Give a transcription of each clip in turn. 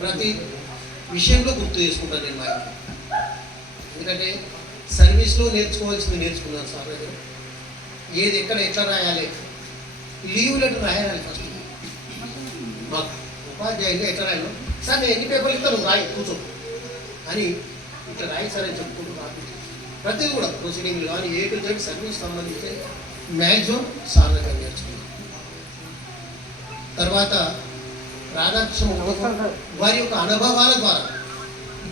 ప్రతి విషయంలో గుర్తు చేసుకుంటాను నేను మా ఇంట్లో. ఎందుకంటే సర్వీస్లో నేర్చుకోవాల్సింది నేర్చుకున్నాను సార్ దగ్గర. ఏది ఎక్కడ ఎట్లా రాయాలి, లీవ్ లెటర్ రాయాలి ఫస్ట్. మాకు ఉపాధ్యాయులు ఎట్లా రాయాలి సార్, నేను ఎన్ని పేపర్లు ఇస్తాను రాయి కూర్చో అని ఇట్లా రాయి సార్ అని చెప్పుకుంటూ రాపించాను. ప్రతిదీ కూడా ప్రొసీడింగ్లు కానీ ఏ టు జెడ్ సర్వీస్ సంబంధించి మ్యాక్సిమం సార్ దగ్గర నేర్చుకున్నాను. తర్వాత రాధాకృష్ణ వారి యొక్క అనుభవాల ద్వారా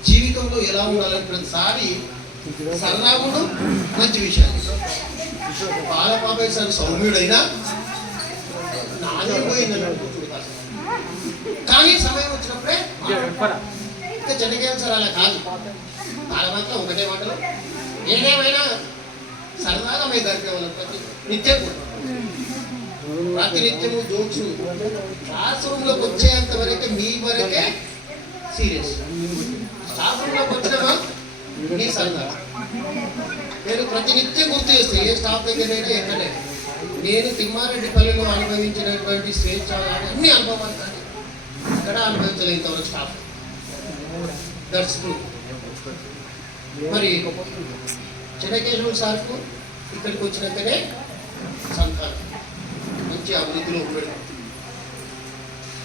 జీవితంలో ఎలా ఉండాలని ప్రతిసారి సరదాగుడు మంచి విషయాలు. బాలపాపయ్య సార్ సౌమ్యుడైనా నాదే పోయిందని కానీ సమయం వచ్చినప్పుడే ఇంకా చెన్నకేం సార్ అలా కాదు. వాళ్ళ మాత్రం ఒకటే మాటలు ఏదేమైనా సరదాగా మేము గడిపేవాళ్ళం. నిత్యం ప్రతినిత్యము జోక్స్ క్లాస్ రూమ్లోకి వచ్చేంత వరకే మీ వరకే సీరియస్. స్టాఫ్ రూమ్లోకి వచ్చినామా మీ సరదా. నేను ప్రతినిత్యం గుర్తు చేస్తే ఏ స్టాఫ్ దగ్గరైనా ఎక్కడైనా నేను తిమ్మారెడ్డిపల్లిలో అనుభవించినటువంటి స్వేచ్ఛ అన్ని అనుభవాలు కానీ ఇక్కడ అనుభవించలేదు ఇంతవరకు స్టాఫ్. That's true. మరి చెన్నకేశ్వర సార్కు ఇక్కడికి వచ్చినాకనే సంతానం మంచి అభివృద్ధిలో ఉండడం.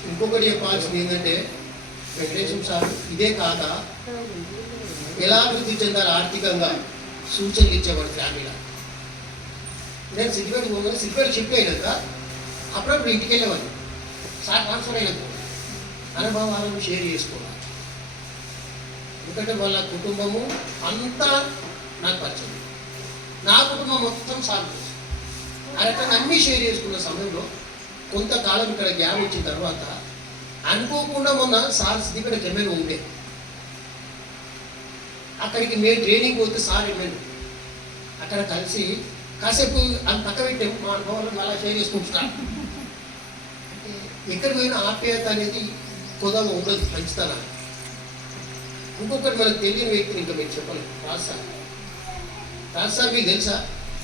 ఇంకొకటి చెప్పాల్సింది ఏంటంటే వెంకటేశ్వర సార్ ఇదే కాక ఎలా అభివృద్ధి చెందాలి ఆర్థికంగా సూచనలు ఇచ్చేవాడు ఫ్యామిలీలో. నేను సిద్దిపేట పోగానే సిద్దిపేట షిఫ్ట్ అయినాక అప్పుడప్పుడు ఇంటికి వెళ్ళేవాడిని. సార్ ట్రాన్స్ఫర్ అయినాక అనుభవాలను షేర్ చేసుకోవాలి. ఎందుకంటే వాళ్ళ కుటుంబము అంతా నాకు పరిచయం, నా కుటుంబం మొత్తం సార్ ఆ రకంగా అన్నీ షేర్ చేసుకున్న సమయంలో కొంతకాలం ఇక్కడ గ్యాప్ వచ్చిన తర్వాత అనుకోకుండా మొన్న సార్ సిద్దిపేట ఎమ్మెల్యే ఉండే. అక్కడికి మేము ట్రైనింగ్ పోతే సార్ ఎమ్మెల్యే అక్కడ కలిసి కాసేపు అది పక్క పెట్టాము. మా అనుభవాలను అలా షేర్ చేసుకుంటున్నాను. ఎక్కడ పోయినా ఆప్యాయత అనేది కొద్దిగా ఉండదు, పంచుతాను. ఇంకొకటి మనకు తెలియని వ్యక్తిని ఇంకా మీరు చెప్పాలి. రాజ్ సార్. రాజ్ సార్ మీకు తెలుసా?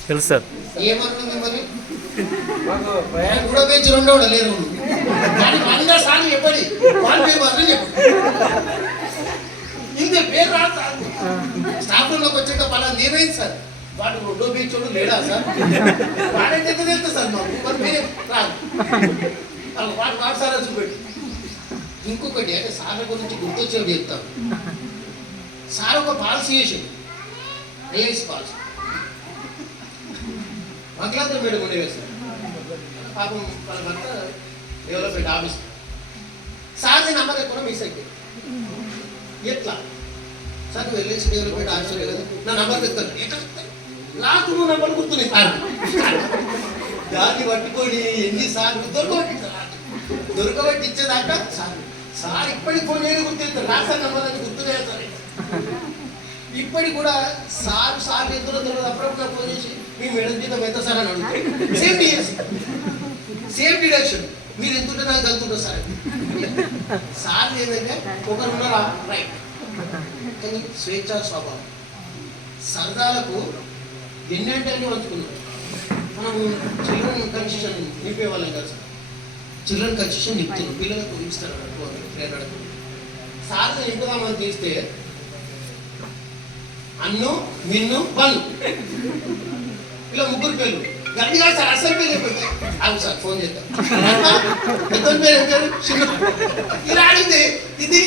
తెలుసు సార్. ఏమన్నా మిమ్మల్ని కూడా పెంచి రెండో లేరు కానీ వంద సార్లు చెప్పండి వాళ్ళ పేరు మాత్రం చెప్పండి. ఇంత పేరు రాదు సార్. స్టాఫ్ రూమ్లోకి వచ్చాక పలానా ఏమైంది సార్, వాడు రెండో బీచోడు లేడా సార్, వాడంటే ఎంత తెలుస్తుంది సార్ మాకు, మరి మీరే రాదు వాడు వాడు సార్ చూపెట్టి. ఇంకొకటి అంటే సార్ గురించి గుర్తొచ్చేది చెప్తాను. సార్ ఒక పాలసీ చేసింది, ఐఏఎస్ పాలసీ. మగ్లాంతరం మేడం ఉండేవి సార్. పాపం వాళ్ళ భర్త డెవలప్మెంట్ ఆఫీస్. సార్ని నంబర్ కూడా మిస్ అయిపోయింది. ఎట్లా సార్ నువ్వు ఎల్ఐసి డెవలప్మెంట్ ఆఫీసర్ కదా, నా నంబర్ చెప్తాను. లాస్ట్ నువ్వు నంబర్ గుర్తున్నాయి సార్. దాన్ని పట్టుకొని ఎన్నిసార్లు దొరకబట్టి ఇచ్చేదాకా సార్ సార్ ఇప్పటికి ఫోన్ నేను గుర్తిస్తాను. రాసార్ నంబర్ అని గుర్తులేదు సార్. ఇప్పటికి కూడా సార్ సార్ ఎంతో తెలియదు. అప్పుడప్పుడు ఫోన్ చేసి మీ మేడం జీతం ఎంత సార్ అని అడుగుతారు. సేమ్ డిడక్షన్ మీరు ఎంతుంటే నాకు కలుగుతుంటారు సార్. సార్ ఏమైతే ఒకరు ఉన్నారా రైట్, కానీ స్వేచ్ఛా స్వభావం. సరదాలకు ఎన్నంటే అన్ని పంచుకున్నాం. మనం చిల్డ్రన్ కన్సెషన్ నింపేవాళ్ళం కదా సార్. చిల్డ్రన్ కన్సెషన్ నింపుతున్నాం, పిల్లలకు ఇస్తారు అడుగు. సార్ నింపుదామని తీస్తే అన్ను మిన్ను బన్ను ఇలా ముగ్గురు పేర్లు గట్టిగా సార్ అసలు పేరు చెప్పండి. అవును సార్ ఫోన్ చేస్తాను. పెద్ద పేరు చెప్పారు చిన్న ఇలా అడిగితే ఇది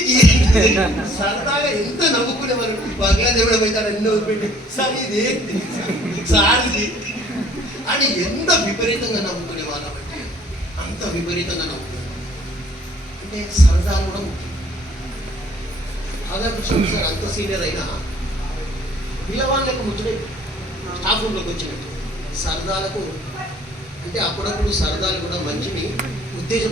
సరదాగా ఎంత నవ్వుకునేవారు. బంగ్లాదేశ్ పోయితారు ఎన్నో పెట్టి సార్ ఇది సార్ ఇది అని ఎంత విపరీతంగా నవ్వుకునేవారు. అంటే అంత విపరీతంగా నవ్వుకునేవారు. అంటే సరదా కూడా ముఖ్యం. రాధాకృష్ణ సార్ అంత సీనియర్ అయినా పిల్లవాళ్ళకు ముచ్చటే స్టాఫ్ రూమ్లోకి వచ్చినట్టు సరదాలకు. అంటే అప్పుడప్పుడు సరదాలు కూడా మంచిని ఉద్దేశం